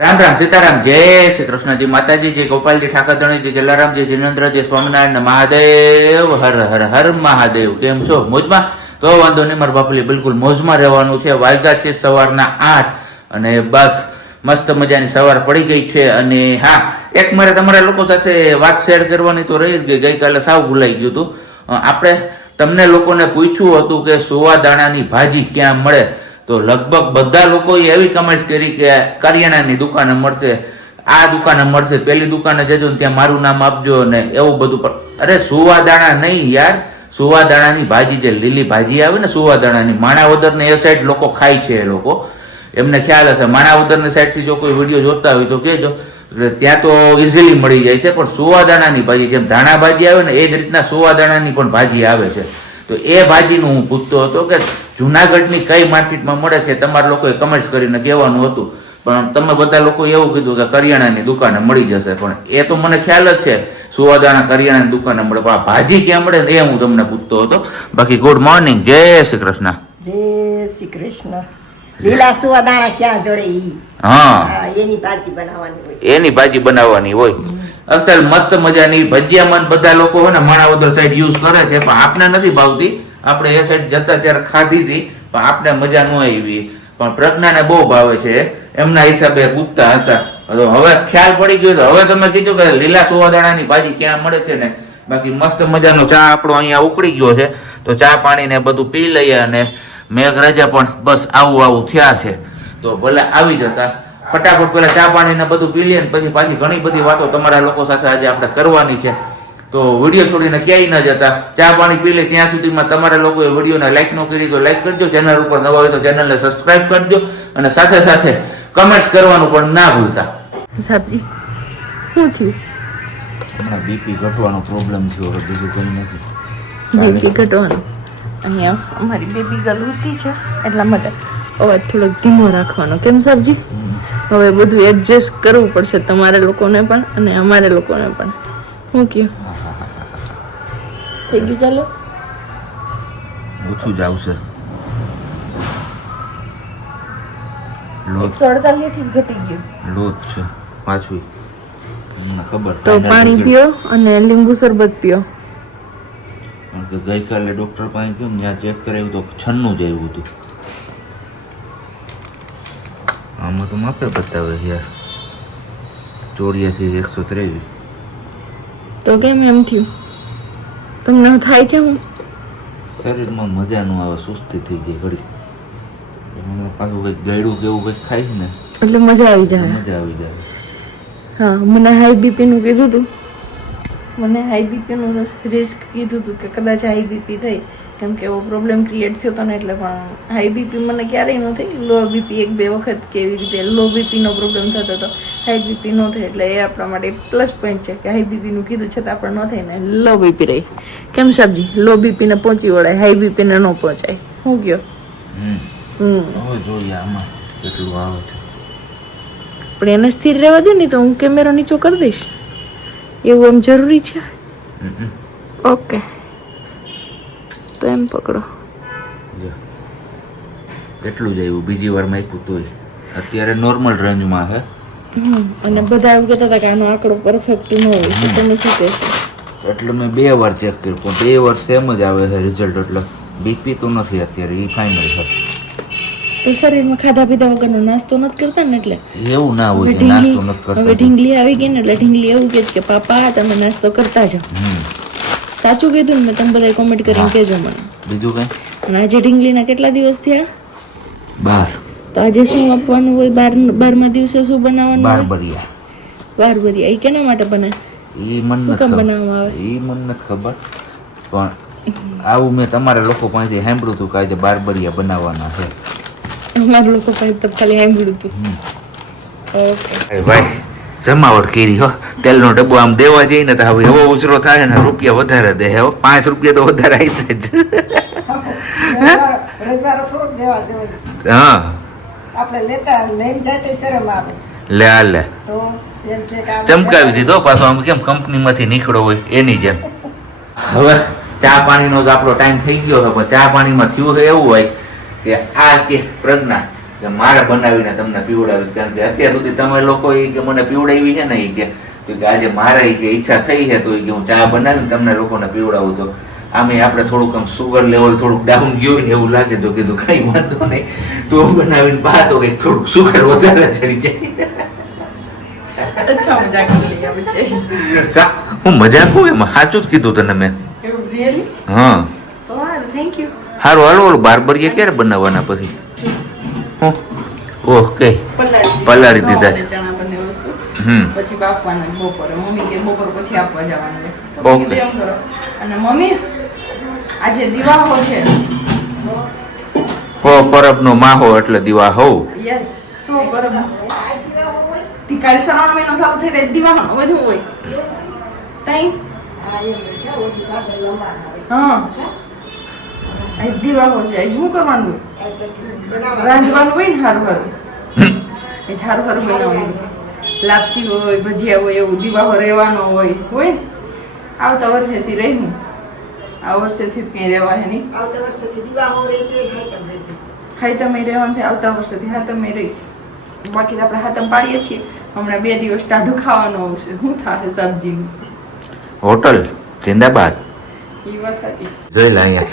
રામ રામ સીતારામ જય શ્રી કૃષ્ણજી માતાજી જય ગોપાલજી ઠાકરધણીજી જલારામજી જિનેન્દ્રજી સ્વામિનારાયણ મહાદેવ હર હર હર મહાદેવ. કેમ છો? મોજમાં? તો વાંધો નહીં, મારા બાપલી બિલકુલ મોજમાં રહેવાનું છે. વાગ્યા છે સવારના 8 અને બસ મસ્ત મજાની સવાર પડી ગઈ છે. અને હા, એક મારે તમારા લોકો સાથે વાત શેર કરવાની તો રહી જ ગઈ, ગઈકાલે સાવ ભૂલાઈ ગયું હતું. આપણે તમને લોકોને પૂછ્યું હતું કે સોવા દાણાની ભાજી ક્યાં મળે, તો લગભગ બધા લોકોએ એવી કમેન્ટ્સ કરી કે કરિયાણાની દુકાને મળશે, આ દુકાને મળશે, પેલી દુકાને જજો ને ત્યાં મારું નામ આપજો ને એવું બધું. પણ અરે સુવા દાણા નહીં યાર, સુવા દાણાની ભાજી જે લીલી ભાજી આવે ને સુવા દાણાની, માણાવદર ને એ સાઈડ લોકો ખાય છે. એ લોકો એમને ખ્યાલ હશે. માણાવદર ની સાઈડ થી જો કોઈ વિડીયો જોતા હોય તો કહેજો, ત્યાં તો ઇઝીલી મળી જાય છે. પણ સુવા દાણાની ભાજી, જેમ ધાણા ભાજી આવે ને એ જ રીતના સુવા દાણાની પણ ભાજી આવે છે. તો એ ભાજીનું હું પૂછતો હતો કે જુનાગઢની કઈ માર્કેટમાં મળે છે. તમારા લોકોએ કમેન્ટ્સ કરીને કહેવાનું હતું, પણ તમે બધા લોકો એવું કીધું કે કરિયાણાની દુકાને મળી જશે. પણ એ તો મને ખ્યાલ જ છે સુવાદાણા કરિયાણાની દુકાને મળે, પણ આ ભાજી ક્યાં મળે ને એ હું તમને પૂછતો હતો. બાકી ગુડ મોર્નિંગ, જય શ્રી કૃષ્ણ. જય શ્રી કૃષ્ણ. લીલા સુવાદાણા ક્યાં જોડે ઈ? હા, એની ભાજી બનાવવાની હોય. એની ભાજી બનાવવાની હોય. અસલ મસ્ત મજાની ભજીયામાં બધા લોકો હોય ને માણાવદર સાઈડ યુઝ કરે છે, પણ આપણે નથી ભાવતી. આપણે એ સાઈડ જતા ત્યારે ખાધી હતી, પણ આપણે મજા ન આવી. પણ પ્રજ્ઞાને બહુ ભાવે છે, એમના હિસાબે પૂછતા હતા. હવે ખ્યાલ પડી ગયો તો હવે તમે કીધું કે લીલા સુવાદાણાની ભાજી ક્યાં મળે છે ને. બાકી મસ્ત મજાનો ચા આપણો અહીંયા ઉકળી ગયો છે, તો ચા પાણી ને બધું પી લઈએ. અને મેઘરાજા પણ બસ આવું થયા છે, તો ભલે આવી જતા. ફટાફટ પેલા ચા પાણી ને બધું પી લઈએ, પછી પાછી ઘણી બધી વાતો તમારા લોકો સાથે આજે આપણે કરવાની છે. તો વિડીયો છોડીને ક્યાંય ન જતા, ચા પાણી પી લે ત્યાં સુધીમાં તમારા લોકોએ વિડીયોને લાઈક ન કરી તો લાઈક કરજો, ચેનલ ઉપર નવા હોય તો ચેનલને સબસ્ક્રાઇબ કરજો, અને સાથે સાથે કમેન્ટ્સ કરવાનું પણ ના ભૂલતા. સાહેબજી શું થયું? હમણાં બીપી ઘટવાનો પ્રોબ્લેમ થયો, હવે બીજું કંઈ નથી. બેબી ઘટવાનું. અહીંયા અમારી બેબી ગર્લ ઉઠી છે, એટલા માટે અવાજ થોડોક ધીમો રાખવાનો. કેમ સાહેબજી? હવે બધું એડજસ્ટ કરવું પડશે તમારે લોકોને પણ અને અમારે લોકોને પણ. શું કહ્યું? થઈ ગયું? ચાલો ઓછું જ આવશે. 148 થી જ ઘટી ગયું. લોટ છે પાછું, તમને ખબર. તો પાણી પીઓ અને લીંબુ શરબત પીઓ. કારણ કે ગઈકાલે ડોક્ટર પાસે ગયો ત્યાં ચેક કરાવ્યું તો 96 જ આવ્યું હતું. આમાં તો માપે બતાવે યાર 84 123. તો કેમ એમ થયું? તમને થાય છે? હું શરીરમાં મજા ન આવે, સુસ્તી થઈ ગઈ ઘડી. હમણાં પાછું કંઈક ગળ્યું કે એવું કંઈક ખાય ને એટલે મજા આવી જાય. મજા આવી જાય. હા, મને હાઈ બીપી નું કીધું હતું. મને હાઈ બીપી નું રિસ્ક કીધું હતું કે કદાચ હાઈ બીપી થઈ, કેમ કે એવો પ્રોબ્લેમ ક્રિએટ થયો હતો ને. એટલે પણ હાઈ બીપી મને ક્યારેય ન થઈ. લો બીપી 1-2 વખત કેવી રીતે લો બીપી નો પ્રોબ્લેમ થતો હતો, હાઈ બીપી ન થાય. એટલે એ આપણા માટે પ્લસ પોઈન્ટ છે કે હાઈ બીપી નું કીધું છતાં આપણે ન થાય ને લો બીપી રહી. કેમ સાહેબજી? લો બીપી ને પહોંચી વળાય, હાઈ બીપી ને ન પહોંચાય. શું કયો? હવે જોઈએ આમાં કેટલું આવે છે. પણ એને સ્થિર રહેવા દો ને, તો હું કેમેરો નીચો કરી દઈશ. એવું એમ જરૂરી છે? ઓકે, તો એમ પકડો. એટલું જ આવ્યું, બીજી વાર માપ્યું તોય. અત્યારે નોર્મલ રેન્જમાં છે. અને બધા એવું કહેતા હતા કે આનો આંકડો પરફેક્ટ ન હોય, તો તમે શું કહેશો? એટલે મેં 2 વાર ચેક કર્યું, પણ 2 વાર સેમ જ આવે છે રિઝલ્ટ. એટલે બીપી તો નથી અત્યારે, એ ફાઇનલ છે. તો શરીરમાં ખાધા પીધા વગરનો નાસ્તો નથી કરતા ને, એટલે એવું ના હોય કે નાસ્તો નથી કરતા. હવે ઢીંગલી આવી ગઈ ને, એટલે ઢીંગલી એવું કહે કે પાપા તમે નાસ્તો કરતા જાઓ. સાચું કીધું ને મેં? તમે બધા કોમેન્ટ કરીને કહેજો મને. બીજું કઈ? અને આજે ઢીંગલીના કેટલા દિવસ થયા? 12. તો આજે શું આપવાનું હોય? 12મા દિવસે શું બનાવવાનું હોય? બારબરિયા. બારબરિયા. એ કેના માટે બને? એ મને શું કામ બનાવવામાં આવે? એ મને નથી ખબર, પણ આવું મેં તમારા લોકો પાસેથી સાંભળ્યું હતું કે આજે બારબરિયા બનાવવાના છે. અમારા લોકો પાસે તો ખાલી સાંભળ્યું હતું. ઓકે ભાઈ, જમાવટ કરી હો. તેલનો ડબ્બો આમ દેવા જઈએ ને તો હવે એવો ઉછરો થાય ને, રૂપિયા વધારે દે. હવે 5 રૂપિયા તો વધારે આવી જ. રજવાડો થોડોક દેવા જેવો. હા, આપણે લેતા લઈને જાય તો શરમ આવે. લે તો એમ કે આ ચમકાવી દીધો પાછો, આમ કેમ કંપનીમાંથી નીકળો હોય એની જેમ. હવે ચા પાણીનો જ આપણો ટાઈમ થઈ ગયો છે, પણ ચા પાણીમાં થયું છે એવું હોય કે આ કે પ્રજ્ઞા કે મારે બનાવીને તમને પીવડાવી, કારણ કે અત્યાર સુધી તમે લોકો ઈ કે મને પીવડાવી છે ને ઈ કે આજે મારે ઈ કે ઈચ્છા થઈ છે તો ઈ કે હું ચા બનાવીને તમને લોકોને પીવડાવું. તો આમે આપણે થોડુંક આમ સુગર લેવલ થોડુંક ડાઉન ગયું હોય ને એવું લાગે તો કીધું કઈ વાંધો નહીં, તો બનાવીને પા તો કંઈક થોડુંક સુગર વધારે ચડી જાય. અચ્છા મજાક કરી લીયા બચ્ચે. હું મજાક હું એમાં સાચું જ કીધું તને મેં. એવું રિયલી? હા તો હા, થેન્ક યુ. હારું હાલો ઓલું બારબરીએ ક્યારે બનાવવાના પછી? હું ઓકે પલાળી દીધા છે. ચણા બંને વસ્તુ હમ પછી બાફવાના બપોરે. મમ્મી કે બપોર પછી આપવા જવાનું છે. તો Okay. કીધું એમ કરો. અને મમ્મી આજે દિવાહો છે. હો પરબનો માહો એટલે દીવા હોવ. યસ, સો પરબ. કાલ શ્રાવણ મહિનો ચાલુ થઈ જાય દિવાહો વધુ હોય તઈ. હા આજ દિવાહો છે. આજ શું કરવાનું હોય? રાંધવાનું હોય ને હારું હારું. એ હારું હારું બનાવવાનું. લાપસી હોય, ભજીયા હોય, એવું દિવાહો રહેવાનો હોય ને. આવતા વર્ષેથી રહી. આ વર્ષેથી કઈ રહેવા હે નહીં. આવતા વર્ષથી દિવાહો રહે છે, ખાઈતમ રહે છે. હાતમે રહેવાનું થાય. આવતા વર્ષેથી હાતમે રહીશ. બાકી તો આપણે હાતમ પાડીએ છીએ. હમણાં 2 દિવસ ટાઢું ખાવાનું આવશે. શું થાય સબ્જીનું? હોટલ જિંદાબાદ. એ વાત સાચી. જોઈ લે અહીંયા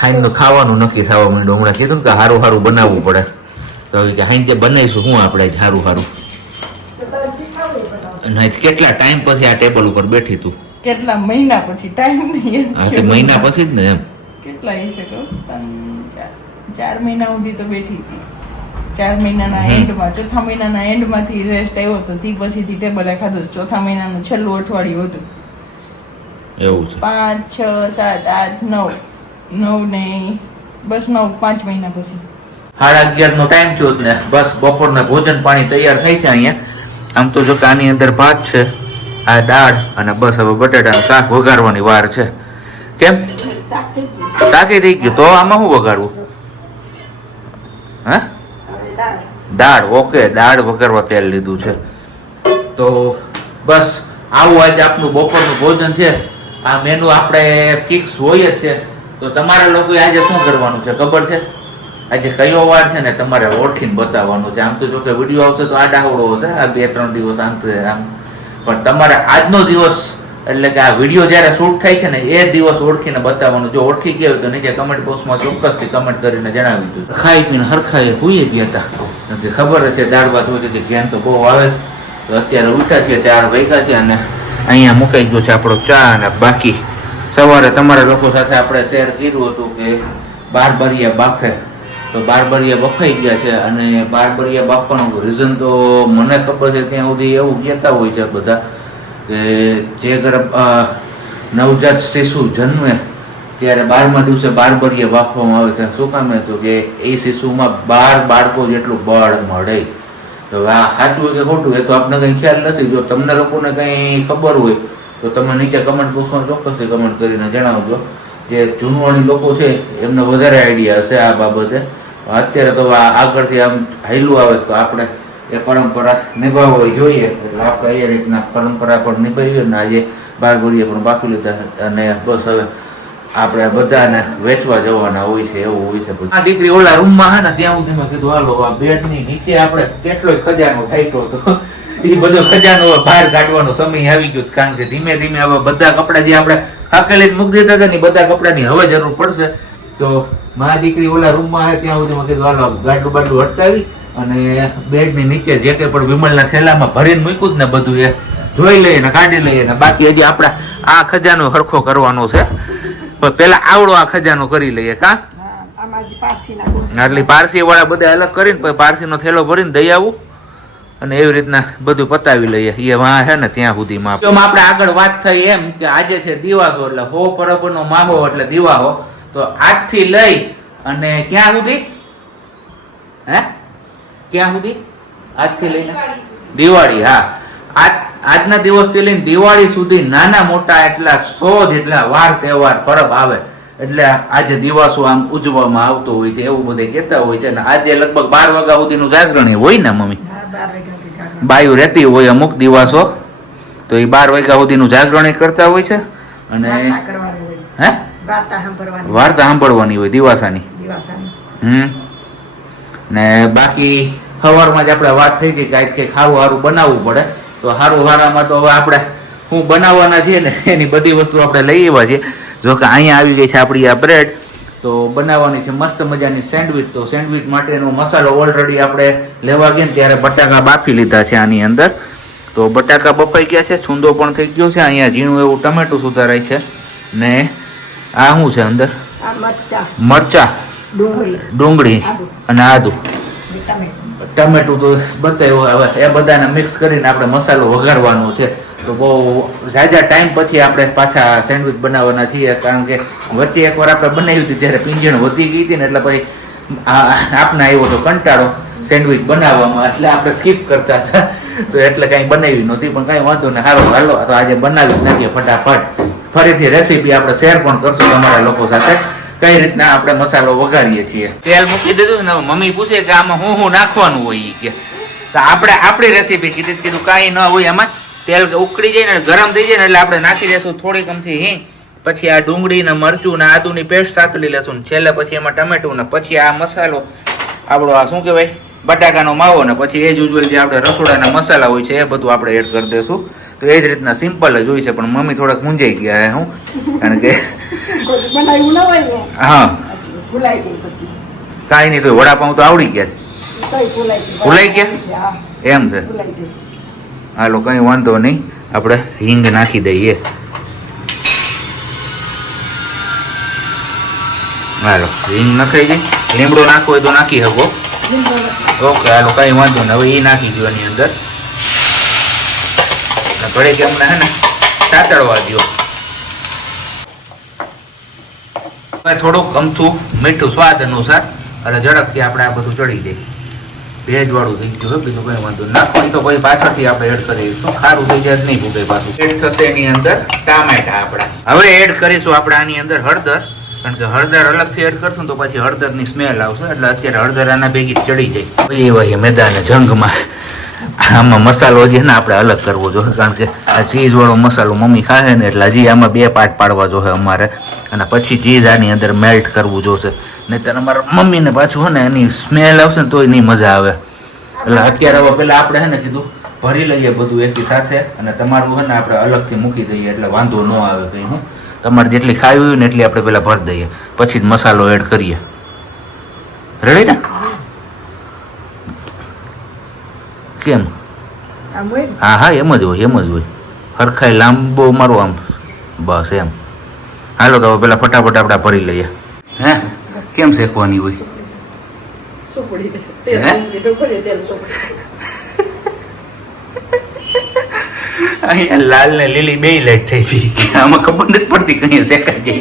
હાઈનું ખાવાનું નક્કી થવા માંડ્યું. હમણાં કીધું ને કે સારું સારું બનાવવું પડે, તો કે હાઈ જે બનાવીશું શું આપણે સારું સારું. અને કેટલા ટાઈમ પછી આ ટેબલ ઉપર બેઠી તું? કેટલા મહિના પછી? ટાઈમ નહીં. હા તે મહિના પછી જ ને એમ. કેટલા એ છે? 4 મહિના સુધી તો બેઠી હતી. 4 મહિનાના એન્ડમાં, ચોથા મહિનાના એન્ડમાંથી રેસ્ટ આવ્યો હતો. તે પછીથી ટેબલે ખાધું. ચોથા મહિનાનું છેલ્લું અઠવાડિયું હતું. એવું છે. 5, 6, 7, 8, 9 ને બસ 9, 5 મહિના પછી. 11:30 નો ટાઈમ થયો ને બસ બપોરના ભોજન પાણી તૈયાર થઈ છે અહીંયા. આમ તો જો કે આની અંદર ભાત છે, આ દાળ અને બસ હવે બટાટાનું શાક વઘારવાની વાર છે. કેમ શાક થઈ ગયું. શાકે થઈ ગયું તો આમાં શું વઘારવું? હા હવે દાળ. દાળ. ઓકે દાળ વઘારવા તેલ લીધું છે. તો બસ આવું આજે આપણું બપોરનું ભોજન છે. આ મેનુ આપણે ફિક્સ હોય જ છે. તો તમારા લોકોએ આજે શું કરવાનું છે ખબર છે? આજે કયો વાર છે ને તમારે ઓળખીને બતાવવાનું છે. આમ તો જો કે વિડીયો આવશે તો આ ડાવડો હશે, આ 2-3 દિવસ આમ પણ તમારે આજનો દિવસ એટલે કે આ વિડીયો જ્યારે શૂટ થાય છે ને એ દિવસ ઓળખીને બતાવવાનું. જો ઓળખી ગયા હોય તો નીચે કમેન્ટ બોક્સમાં ચોક્કસથી કમેન્ટ કરીને જણાવી દો. ખાઈ પીને હરખાએ ભૂઈ ગયા હતા, કારણ કે ખબર છે દાળ ભાત હોય કે ધ્યાન તો બહુ આવે. તો અત્યારે ઉઠ્યા છે 4 વાગ્યા છે અને અહીંયા મુકાઈ ગયો છે આપણો ચા. અને બાકી સવારે તમારા લોકો સાથે આપણે શેર કર્યું હતું કે બારબરિયા બાફે, તો બારબરિયા બફાઈ ગયા છે. અને બારબરિયા બાફવાનું રીઝન તો મને ખબર છે ત્યાં સુધી એવું કહેતા હોય છે બધા કે જે ઘર નવજાત શિશુ જન્મે ત્યારે 12મા દિવસે બારબરિયા બાફવામાં આવે છે. શું કામ હતું કે એ શિશુમાં 12 બાળકો જેટલું બળ મળે. તો આ સાચું હોય કે ખોટું એ તો આપણને કંઈ ખ્યાલ નથી. જો તમને લોકોને કંઈ ખબર હોય તો તમે નીચે કમેન્ટ બોક્સમાં ચોક્કસથી કમેન્ટ કરીને જણાવજો. જે જૂનવાણી લોકો છે એમને વધારે આઈડિયા હશે આ બાબતે. અત્યારે તો આગળથી આમ હાઈલું આવે તો આપણે એ પરંપરા નિભાવવી જોઈએ. એટલે આપણે એ રીતના પરંપરા પણ નિભાવીએ ને આજે બારબરિયા પણ બાફી લીધા અને બસ હવે આપણે બધાને વેચવા જવાના હોય છે, એવું હોય છે. આ દીકરી ઓલા રૂમમાં હે ને ત્યાં સુધી મેં કીધું હાલો આ બેડની નીચે આપણે કેટલોય ખજાનો થાક્યો હતો. એ બધો ખજાનો બહાર કાઢવાનો સમય આવી ગયો, કારણ કે ધીમે ધીમે હવે બધા કપડા જે આપણે હાકેલીને મૂકી દીધા હતા ને બધા કપડાની હવે જરૂર પડશે. તો મારી દીકરી ઓલા રૂમમાં આવે ત્યાં સુધી મેં કીધું હાલો ગાડલું બાડલું અટકાવી અને બેડની નીચે જે કંઈ પણ વિમલના થેલામાં ભરીને મૂક્યું જ ને બધું એ જોઈ લઈએ ને કાઢી લઈએ ને બાકી હજી આપણે આ ખજાનો હરખો કરવાનો છે. પણ પેલા આવડો આ ખજાનો કરી લઈએ. કા આમાં જે પારસીના ગોળ. એટલે પારસી વાળા બધા અલગ કરીને પછી પારસીનો થેલો ભરીને દઈ આવું અને એવી રીતના બધું પતાવી લઈએ. એ વાં છે ને ત્યાં સુધીમાં આપણે આગળ વાત થઈ એમ કે આજે છે દિવાસો એટલે હો પરબનો માહો એટલે દિવાહો. તો આજથી લઈ અને ક્યાં સુધી? હે ક્યાં સુધી? આજથી લઈને દિવાળી. હા આજના દિવસથી લઈને દિવાળી સુધી નાના મોટા એટલા 100 જેટલા વાર તહેવાર પરબ આવે એટલે આજે દિવસો આમ ઉજવવામાં આવતો હોય છે એવું બધે કહેતા હોય છે. અને આજે લગભગ 12 વાગ્યા સુધીનું જાગરણ હોય ને મમ્મી? બાયું રહેતી હોય અમુક દિવસો તો એ 12 વાગ્યા સુધીનું જાગરણ કરતા હોય છે. અને વાર્તા સાંભળવાની હોય દિવાસાની. ને બાકી સવારમાં જ આપણે વાત થઈ હતી કે આજ કંઈ ખાવું સારું બનાવવું પડે, તો સારું સારામાં તો હવે આપણે શું બનાવવાના છીએ ને એની બધી વસ્તુ આપણે લઈ આવ્યા છીએ. જો કે અહીંયા આવી ગઈ છે આપણી આ બ્રેડ, તો બનાવવાની છે મસ્ત મજાની સેન્ડવિચ. તો સેન્ડવિચ માટેનો મસાલો ઓલરેડી આપણે લેવા ગયા ને ત્યારે બટાકા બાફી લીધા છે આની અંદર. તો બટાકા બફાઈ ગયા છે, છૂંદો પણ થઈ ગયો છે, અહીંયા ઝીણું એવું ટમેટું સુધારાય છે, ને આ શું છે અંદર? આ મરચા, મરચા, ડુંગળી અને આદુ, ટમેટું તો બતાવ્યું. હવે એ બધાને મિક્સ કરીને આપણે મસાલો વઘારવાનો છે. તો બહુ ઝાઝા ટાઈમ પછી આપણે પાછા સેન્ડવિચ બનાવવાના છીએ, કારણ કે વચ્ચે એકવાર આપણે બનાવી હતી ત્યારે પિંજણ વધી ગઈ હતી ને એટલે પછી આપને આવ્યો તો કંટાળો સેન્ડવિચ બનાવવામાં, એટલે આપણે સ્કીપ કરતા હતા. તો એટલે કાંઈ બનાવી નહોતી, પણ કાંઈ વાંધો ને હાલો હાલો તો આજે બનાવી જ નાખીએ ફટાફટ. ફરીથી રેસીપી આપણે શેર પણ કરશું તમારા લોકો સાથે, કઈ રીતના આપણે મસાલો વઘારીએ છીએ. તેલ મૂકી દીધું ને મમ્મી પૂછે કે આમાં હું નાખવાનું હોય ઈ કે, તો આપણે આપણી રેસીપી કીધું કાંઈ ન હોય એમાં. તેલ ઉકળી જાય ને ગરમ થઈ જાય ને એટલે આપણે નાખી દઈશું થોડીક અમથી હિંગ, પછી આ ડુંગળી ને મરચું ને આદુની પેસ્ટ સાતળી લેશું, છેલ્લે પછી એમાં ટમેટું ને પછી આ મસાલો આપણો આ શું કહેવાય બટાકાનો માવો ને પછી એ જ યુઝ્યુઅલ જે આપણે રસોડાના મસાલા હોય છે એ બધું આપણે એડ કરી દઈશું. તો એ જ રીતના સિમ્પલ જ હોય છે, પણ મમ્મી થોડાક મૂંઝાઈ ગયા હું, કારણ કે બનાવ્યું ન હોય ને હા ભૂલાઈ જાય પછી. કાંઈ નહીં, તો વડાપાઉં તો આવડી ગયા. તોય ભૂલાઈ જાય. ભૂલાઈ ગયા? હા, એમ છે. ભૂલાઈ જાય. હાલો કંઈ વાંધો નહીં, આપણે હિંગ નાખી દઈએ. હાલો હિંગ નખાઈ જાય, લીમડો નાખવો હોય તો નાખી શકો. ઓકે હાલો કંઈ વાંધો નહીં, હવે એ નાખી દો એની અંદર. ઘરે કે અમને હે ને સાતળવા દો. હવે થોડુંક અમથું મીઠું સ્વાદ અનુસાર, એટલે ઝડપથી આપણે આ બધું ચડી જાય. ભેજવાળું થઈ ગયું, બીજું કઈ વાંધો નાખવાની તો પછી પાછળથી આપણે એડ કરીશું. ખારું થઈ જાય નહીં ભૂગે પાછું. એડ થશે એની અંદર ટામેટા આપણા. હવે એડ કરીશું આપણે આની અંદર હળદર, કારણ કે હળદર અલગથી એડ કરશું તો પછી હળદરની સ્મેલ આવશે, એટલે અત્યારે હળદર આના ભેગી ચડી જાય. એ વહી મેદાને જંગમાં આમાં મસાલો જે ને આપણે અલગ કરવો જોઈએ, કારણ કે આ ચીઝ વાળો મસાલો મમ્મી ખાશે ને એટલે હજી આમાં 2 પાર્ટ પાડવા જોઈએ અમારે, અને પછી ચીઝ આની અંદર મેલ્ટ કરવું જોશે. નહીં તો અમારા મમ્મીને પાછું હે ને એની સ્મેલ આવશે ને તોય નહીં મજા આવે. એટલે અત્યારે હવે પેલા આપણે હે ને કીધું ભરી લઈએ બધું એકી સાથે, અને તમારું હે ને આપણે અલગથી મૂકી દઈએ એટલે વાંધો ન આવે કંઈ. હું તમારે જેટલી ખાવી હોય ને એટલી આપણે પેલા ભરી દઈએ, પછી જ મસાલો એડ કરીએ. રેડી ને? કેમ? હા હા એમ જ હોય, એમ જ હોય. હરખાઈ લાંબો મારો આમ બસ એમ. હાલો તો પેલા ફટાફટ આપણે ભરી લઈએ. હે કેમ શેકવાની હોય? અહીંયા લાલ ને લીલી બે લાઈટ થઈ છે, આમાં ખબર નથી પડતી કઈ શેકાય કઈ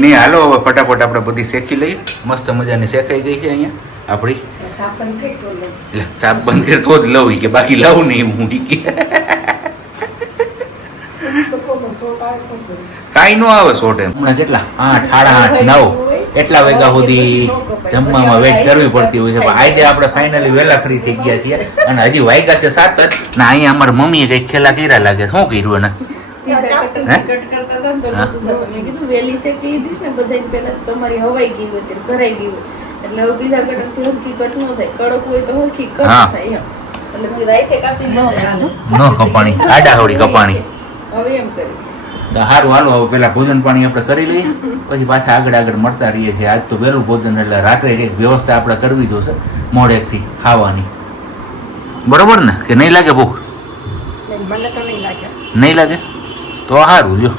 નહીં. હાલો હવે ફટાફટ આપણે બધી શેકી લઈએ. મસ્ત મજાની શેકાઈ ગઈ છે અહીંયા આપણી. ચાપ બંધ કરી તો જ લઉં કે બાકી લઉં નહીં હું કે કાંઈ નો આવે શોર્ટ. એમ હમણાં કેટલા 8, 8:30, 9 એટલા વાગ્યા સુધી જમવામાં વેઇટ કરવી પડતી હોય છે, પણ આજે આપણે ફાઇનલી વહેલા ફ્રી થઈ ગયા છીએ, અને હજી વાગ્યા છે 7 જ. ને અહીંયા અમારા મમ્મીએ કઈક ખેલા કર્યા લાગે. શું કર્યું એને? વેલી શેકી લીધીશ ને બધાને પહેલા તમારી હવાઈ ગઈ હોય તે ભરાઈ ગઈ હોય, એટલે હવે બીજા કટકથી હરખી કટ ન થાય, કડક હોય તો હરખી કટ થાય એમ. એટલે મેં રાઈતે કાપી ન કપાણી, આડા હવડી કપાણી. હવે એમ કરી સારું હાલો હવે પેલા ભોજન પાણી આપણે કરી લઈએ, પછી પાછા આગળ મળતા રહીએ છીએ. આજ તો વહેલું ભોજન એટલે રાત્રે કંઈક વ્યવસ્થા આપણે કરવી જોશે મોડેકથી ખાવાની. બરોબર ને? કે નહીં લાગે ભૂખ? મને તો નહીં લાગે. નહીં લાગે તો સારું જો.